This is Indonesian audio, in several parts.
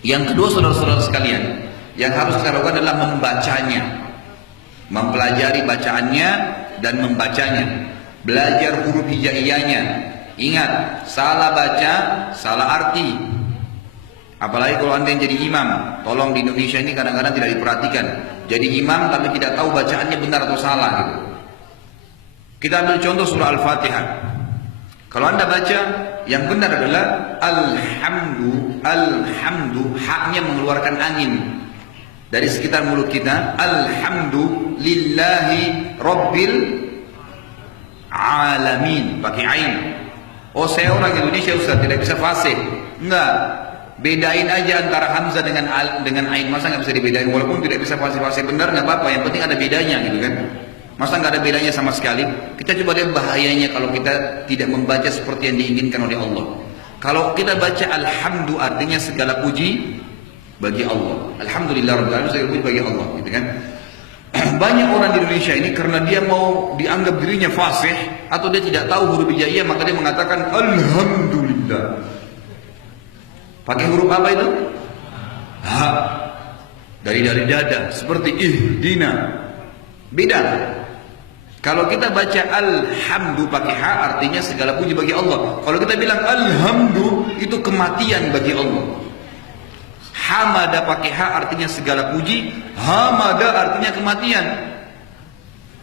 Yang kedua, saudara-saudara sekalian, yang harus kita lakukan adalah membacanya, mempelajari bacaannya dan membacanya, belajar huruf hijaiyahnya. Ingat, salah baca, salah arti. Apalagi kalau anda yang jadi imam, tolong di Indonesia ini kadang-kadang tidak diperhatikan. Jadi imam tapi tidak tahu bacaannya benar atau salah gitu. Kita ambil contoh surah Al-Fatihah. Kalau anda baca, yang benar adalah alhamdu, haknya mengeluarkan angin dari sekitar mulut kita. Alhamdulillahi rabbil alamin, pakai ain. Oh, saya orang Indonesia Ustaz, tidak bisa fasih. Enggak, bedain aja antara hamzah dengan ain. Masa nggak bisa dibedain? Walaupun tidak bisa fasih benar nggak apa-apa, yang penting ada bedanya gitu kan. Masa nggak ada bedanya sama sekali? Kita coba lihat bahayanya kalau kita tidak membaca seperti yang diinginkan oleh Allah. Kalau kita baca alhamdu, artinya segala puji bagi Allah. Alhamdulillah rabbil alamin, segala puji bagi Allah gitu kan. Banyak orang di Indonesia ini karena dia mau dianggap dirinya fasih atau dia tidak tahu huruf hijaiyah, maka dia mengatakan alhamdulillah. Pakai huruf apa itu? Ha. Dari dada, seperti ihdina. Beda. Kalau kita baca alhamdu pakai ha, artinya segala puji bagi Allah. Kalau kita bilang alhamdu, itu kematian bagi Allah. Hamada pakai ha, artinya segala puji. Hamada artinya kematian.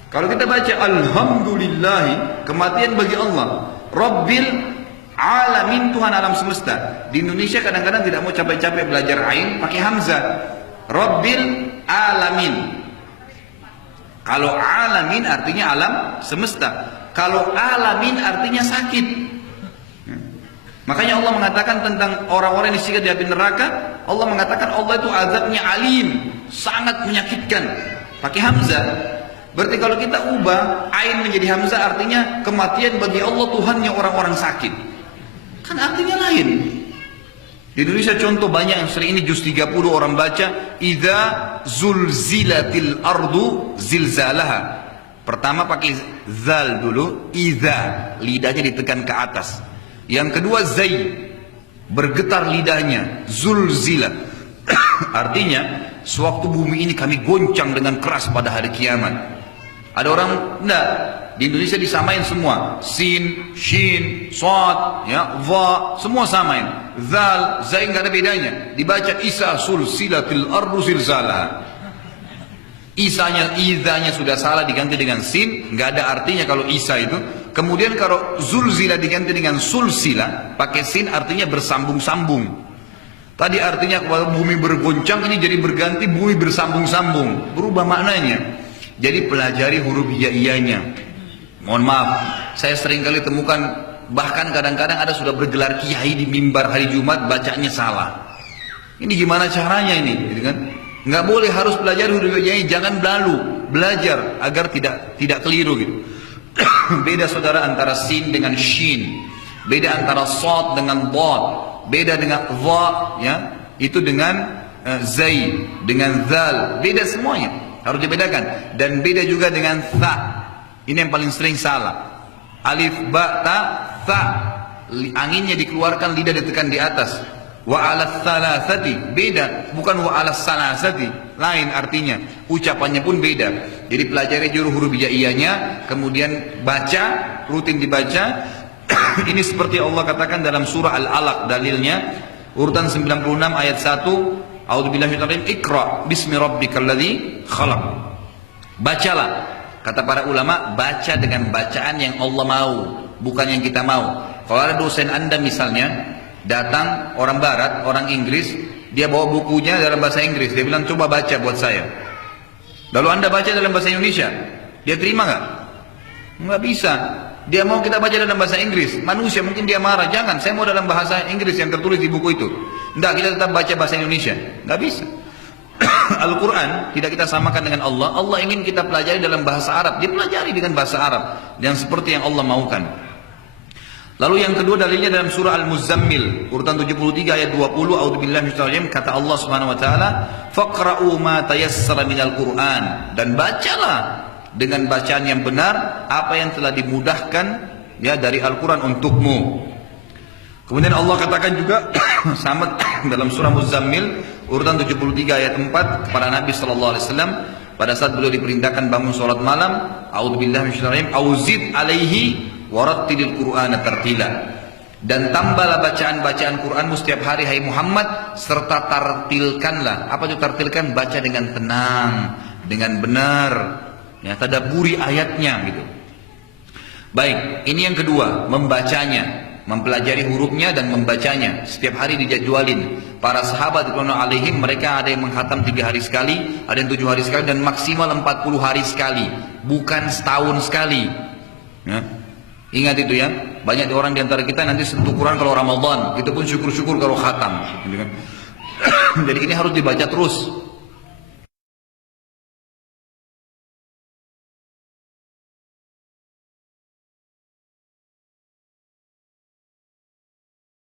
Kalau kita baca alhamdulillahi, kematian bagi Allah. Rabbil alamin, Tuhan alam semesta. Di Indonesia kadang-kadang tidak mau capek-capek belajar ain, pakai hamzah. Rabbil alamin. Kalau alamin artinya alam semesta. Kalau alamin artinya sakit. Makanya Allah mengatakan tentang orang-orang yang disiksa di api neraka, Allah mengatakan Allah itu azabnya alim, sangat menyakitkan. Pakai hamzah. Berarti kalau kita ubah ain menjadi hamzah, artinya kematian bagi Allah, Tuhannya orang-orang sakit. Kan artinya lain. Di Indonesia contoh banyak yang sering ini juz 30 orang baca, idza zulzilatil ardu zilzalaha. Pertama pakai zal dulu, idza, lidahnya ditekan ke atas. Yang kedua zai, bergetar lidahnya, zulzilah. Artinya sewaktu bumi ini kami goncang dengan keras pada hari kiamat. Ada orang enggak, di Indonesia disamain semua, sin, shin, sad, ya, va, semua samain. Zal, zai enggak ada bedanya. Dibaca isa sulsilatil ardu zilzalaha. Izanya sudah salah diganti dengan sin, nggak ada artinya kalau isa itu. Kemudian kalau zulzila diganti dengan sulsila, pakai sin artinya bersambung-sambung. Tadi artinya kalau bumi bergoncang, ini jadi berganti bumi bersambung-sambung, berubah maknanya. Jadi pelajari huruf hijaiyahnya. Mohon maaf, saya sering kali temukan, bahkan kadang-kadang ada sudah bergelar kiai di mimbar hari Jumat, bacanya salah. Ini gimana caranya ini, gitu kan? Nggak boleh, harus belajar huruf hijaiyah, jangan berlalu, belajar agar tidak keliru gitu. Beda saudara antara sin dengan shin, beda antara sad dengan dad, beda dengan dha, ya, itu dengan zai, dengan zal, beda semuanya, harus dibedakan. Dan beda juga dengan tha, ini yang paling sering salah. Alif ba ta tha, anginnya dikeluarkan, lidah ditekan di atas. Wa ala thalathati, beda, bukan wa ala salasati, lain artinya, ucapannya pun beda. Jadi pelajari juru huruf hijaiyahnya, kemudian baca, rutin dibaca. Ini seperti Allah katakan dalam surah Al-Alaq, dalilnya urutan 96 ayat 1, a'udzubillahi minasyaitonir rajim, iqra bismi rabbikal ladzi khalaq. Bacalah, kata para ulama, baca dengan bacaan yang Allah mau, bukan yang kita mau. Kalau ada dosen anda misalnya datang, orang barat, orang Inggris, dia bawa bukunya dalam bahasa Inggris, dia bilang coba baca buat saya. Lalu anda baca dalam bahasa Indonesia, dia terima nggak? Nggak bisa. Dia mau kita baca dalam bahasa Inggris, manusia mungkin dia marah, jangan, saya mau dalam bahasa Inggris yang tertulis di buku itu. Nggak, kita tetap baca bahasa Indonesia, nggak bisa. Al-Quran tidak kita samakan dengan Allah. Allah ingin kita pelajari dalam bahasa Arab, dia pelajari dengan bahasa Arab yang seperti yang Allah maukan. Lalu yang kedua dalilnya dalam surah Al-Muzammil urutan 73 ayat 20, a'udzubillahi minasyaitonir rajim, kata Allah Subhanahu wa taala, faqra'u ma tayassara minal Qur'an, dan bacalah dengan bacaan yang benar apa yang telah dimudahkan ya dari Al-Quran untukmu. Kemudian Allah katakan juga sama dalam surah Muzammil urutan 73 ayat 4 kepada Nabi sallallahu alaihi wasallam pada saat beliau diperintahkan bangun salat malam, a'udzubillahi minasyaitonir rajim, auzid alaihi warattilil qur'ana tartila. Dan tambahlah bacaan-bacaan Qur'anmu setiap hari hai Muhammad, serta tartilkanlah. Apa itu tartilkan? Baca dengan tenang, dengan benar, ya, tadabburi ayatnya gitu. Baik, ini yang kedua, membacanya, mempelajari hurufnya dan membacanya. Setiap hari dijadwalin. Para sahabat radhiyallahu alaihim, mereka ada yang menghatam 3 hari sekali, ada yang 7 hari sekali, dan maksimal 40 hari sekali, bukan setahun sekali, ya. Ingat itu ya, banyak orang di antara kita nanti sentuh Quran kalau Ramadan, itu pun syukur-syukur kalau khatam, gitu kan. Jadi ini harus dibaca terus.